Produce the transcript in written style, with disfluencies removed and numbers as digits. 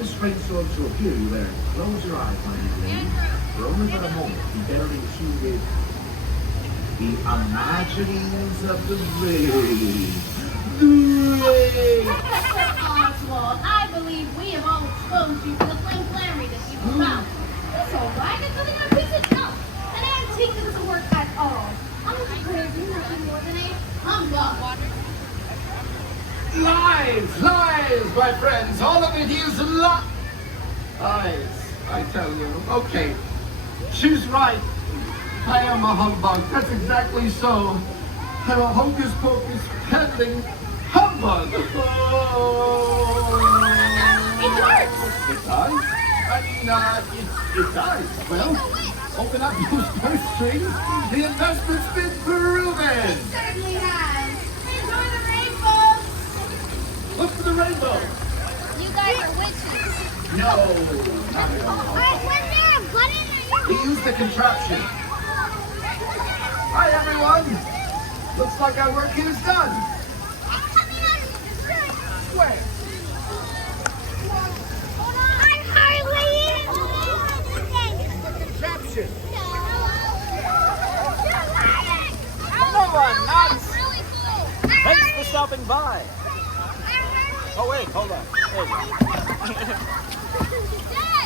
this rainstorm to appear you there. Close your eyes, my dear lady. For only for a moment, you better tune with the imaginings of the rain. Oswald, I believe we have all exposed you to the flammery that you found. It's all right. It's nothing but a piece of junk. An antique that doesn't work at all. I'm afraid you're nothing more than a humbug. Lies, my friends. All of it is lies. I tell you. Okay, she's right. I am a humbug. That's exactly so. I'm a hocus pocus peddling humbug. Oh. It hurts. It does? I mean, it does. Well, open up those purse strings. The investment's been proven. Certainly has. Enjoy the rainbow. Look for the rainbow. You guys are witches. No, not at all. Was there a button? We used the contraption. Hi, everyone. Looks like our work here is done. Where? I'm Harley. It's the contraption. Come on, nice. Thanks for stopping by. Oh wait, hold on. There you go. Dad!